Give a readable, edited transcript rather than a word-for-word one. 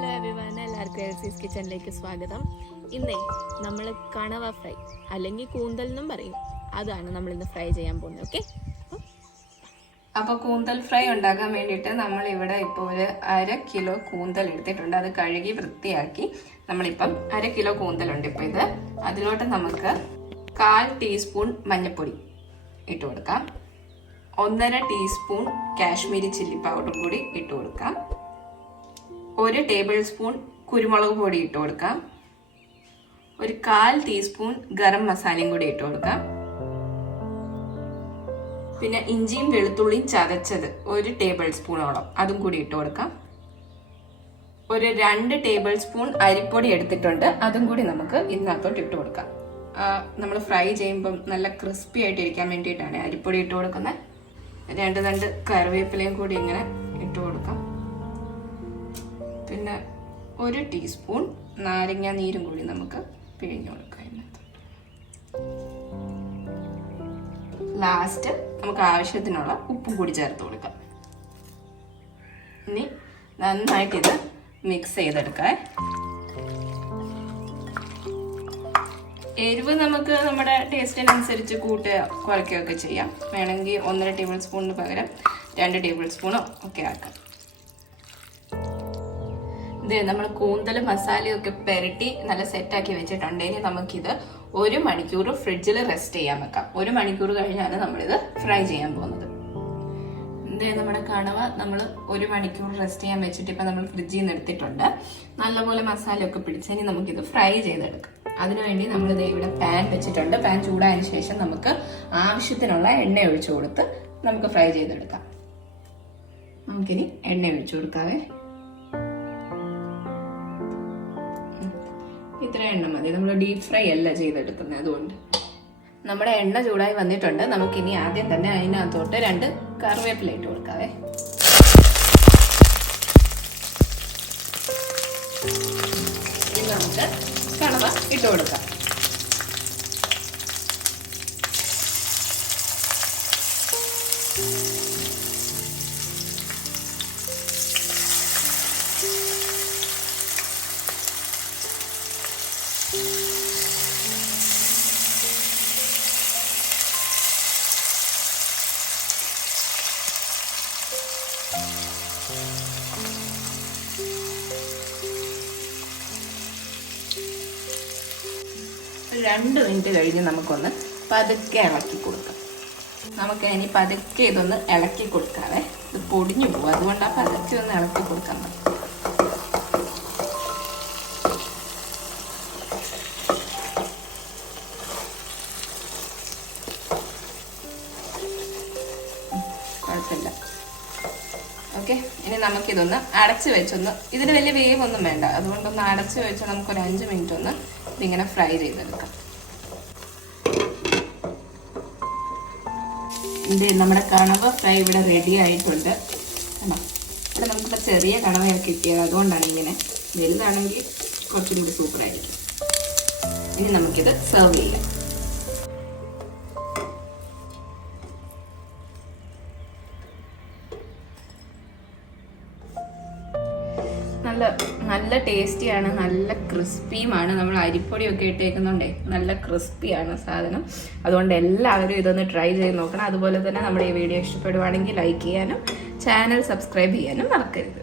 Hello everyone, എല്ലാവർക്കും എൽസീസ് കിച്ചണിലേക്ക് സ്വാഗതം. ഇന്നേ നമ്മൾ കണവ ഫ്രൈ അല്ലെങ്കിൽ കൂന്തൽ എന്നും പറയും, അതാണ് നമ്മൾ ഇന്ന് ഫ്രൈ ചെയ്യാൻ പോകുന്നത്. ഓക്കെ, അപ്പോൾ കൂന്തൽ ഫ്രൈ ഉണ്ടാക്കാൻ വേണ്ടിയിട്ട് നമ്മൾ ഇവിടെ ഇപ്പോൾ ഒരു 1/2 കിലോ കൂന്തൽ എടുത്തിട്ടുണ്ട്. അത് കഴുകി വൃത്തിയാക്കി നമ്മളിപ്പം 1/2 കിലോ കൂന്തലുണ്ട്. ഇപ്പോൾ ഇത് അതിലോട്ട് നമുക്ക് 1/4 ടീസ്പൂൺ മഞ്ഞൾപ്പൊടി ഇട്ട് കൊടുക്കാം, 1.5 ടീസ്പൂൺ കാശ്മീരി ചില്ലി പൗഡർ കൂടി ഇട്ട് കൊടുക്കാം, 1 ടേബിൾ സ്പൂൺ കുരുമുളക് പൊടി ഇട്ട് കൊടുക്കാം, ഒരു 1/4 ടീസ്പൂൺ ഗരം മസാലയും കൂടി ഇട്ട് കൊടുക്കാം, പിന്നെ ഇഞ്ചിയും വെളുത്തുള്ളിയും ചതച്ചത് 1 ടേബിൾ സ്പൂണോളം അതും കൂടി ഇട്ട് കൊടുക്കാം, ഒരു 2 ടേബിൾ സ്പൂൺ അരിപ്പൊടി എടുത്തിട്ടുണ്ട്, അതും കൂടി നമുക്ക് ഇതിനകത്തോട്ട് ഇട്ട് കൊടുക്കാം. നമ്മൾ ഫ്രൈ ചെയ്യുമ്പം നല്ല ക്രിസ്പി ആയിട്ട് ഇരിക്കാൻ വേണ്ടിയിട്ടാണ് അരിപ്പൊടി ഇട്ട് കൊടുക്കുന്നത്. 2 തണ്ട് കറിവേപ്പിലയും കൂടി ഇങ്ങനെ ഇട്ട് കൊടുക്കാം, പിന്നെ 1 ടീസ്പൂൺ നാരങ്ങ നീരും കൂടി നമുക്ക് പിഴിഞ്ഞു കൊടുക്കാം. ലാസ്റ്റ് നമുക്ക് ആവശ്യത്തിനുള്ള ഉപ്പും കൂടി ചേർത്ത് കൊടുക്കാം. ഇനി നന്നായിട്ട് ഇത് മിക്സ് ചെയ്തെടുക്കാം. എരിവ് നമുക്ക് നമ്മുടെ ടേസ്റ്റിനനുസരിച്ച് കൂട്ടുകയോ കുറയ്ക്കുകയോ ഒക്കെ ചെയ്യാം. വേണമെങ്കിൽ 1.5 ടേബിൾ സ്പൂണിന് പകരം 2 ടേബിൾ സ്പൂണോ ഒക്കെ ആക്കാം. നമ്മൾ കൂന്തൽ മസാലയൊക്കെ പെരട്ടി നല്ല സെറ്റാക്കി വെച്ചിട്ടുണ്ട്. ഇനി നമുക്കിത് 1 മണിക്കൂർ ഫ്രിഡ്ജിൽ റെസ്റ്റ് ചെയ്യാൻ വെക്കാം. 1 മണിക്കൂർ കഴിഞ്ഞാണ് നമ്മളിത് ഫ്രൈ ചെയ്യാൻ പോകുന്നത്. നമ്മുടെ കണവ നമ്മൾ 1 മണിക്കൂർ റെസ്റ്റ് ചെയ്യാൻ വെച്ചിട്ട് ഇപ്പം നമ്മൾ ഫ്രിഡ്ജിൽ നിന്ന് എടുത്തിട്ടുണ്ട്. നല്ലപോലെ മസാലയൊക്കെ പിടിച്ച് ഇനി നമുക്കിത് ഫ്രൈ ചെയ്തെടുക്കാം. അതിനുവേണ്ടി നമ്മളിത് ഇവിടെ പാൻ വെച്ചിട്ടുണ്ട്. പാൻ ചൂടായതിനു ശേഷം നമുക്ക് ആവശ്യത്തിനുള്ള എണ്ണ ഒഴിച്ചു കൊടുത്ത് നമുക്ക് ഫ്രൈ ചെയ്തെടുക്കാം. നമുക്കിനി എണ്ണ ഒഴിച്ചു കൊടുക്കാവേ. ഇത്ര എണ്ണ മതി, നമ്മൾ ഡീപ് ഫ്രൈ അല്ല ചെയ്തെടുക്കുന്നത്. അതുകൊണ്ട് നമ്മുടെ എണ്ണ ചൂടായി വന്നിട്ടുണ്ട്. നമുക്കിനി ആദ്യം തന്നെ അതിനകത്തോട്ട് 2 കറിവേപ്പില ഇട്ട് കൊടുക്കാവേ. ഇനി നമുക്ക് കണവ ഇട്ട് കൊടുക്കാം. ഒരു 2 മിനിറ്റ് കഴിഞ്ഞ് നമുക്കൊന്ന് പതുക്കെ ഇളക്കി കൊടുക്കാം. നമുക്ക് ഇനി പതുക്കെ ഇതൊന്ന് ഇളക്കി കൊടുക്കാവേ. ഇത് പൊടിഞ്ഞു പോകും, അതുകൊണ്ടാണ് പതുക്കെ ഒന്ന് ഇളക്കി കൊടുക്കാൻ മതി. കുഴപ്പമില്ല. ഓക്കെ, ഇനി നമുക്കിതൊന്ന് അടച്ച് വെച്ചൊന്ന്, ഇതിന് വലിയ വേവൊന്നും വേണ്ട, അതുകൊണ്ടൊന്ന് അടച്ച് വെച്ച് നമുക്കൊരു 5 മിനിറ്റ് ഒന്ന് ഇതിങ്ങനെ ഫ്രൈ ചെയ്തെടുക്കാം. നമ്മുടെ കണവ ഫ്രൈ ഇവിടെ റെഡി ആയിട്ടുണ്ട്. ഇവിടെ നമുക്കിപ്പോൾ ചെറിയ കണവയൊക്കെ കിട്ടിയത്, അതുകൊണ്ടാണ് ഇങ്ങനെ. വലുതാണെങ്കിൽ കുറച്ചും കൂടി സൂപ്പറായിരിക്കും. ഇനി നമുക്കിത് സെർവ് ചെയ്യാം. നല്ല ടേസ്റ്റിയാണ്, നല്ല ക്രിസ്പിയുമാണ്. നമ്മൾ അരിപ്പൊടിയൊക്കെ ഇട്ടേക്കുന്നുണ്ടേ നല്ല ക്രിസ്പിയാണ് സാധനം. അതുകൊണ്ട് എല്ലാവരും ഇതൊന്ന് ട്രൈ ചെയ്ത് നോക്കണം. അതുപോലെ തന്നെ നമ്മുടെ ഈ വീഡിയോ ഇഷ്ടപ്പെടുവാണെങ്കിൽ ലൈക്ക് ചെയ്യാനും ചാനൽ സബ്സ്ക്രൈബ് ചെയ്യാനും മറക്കരുത്.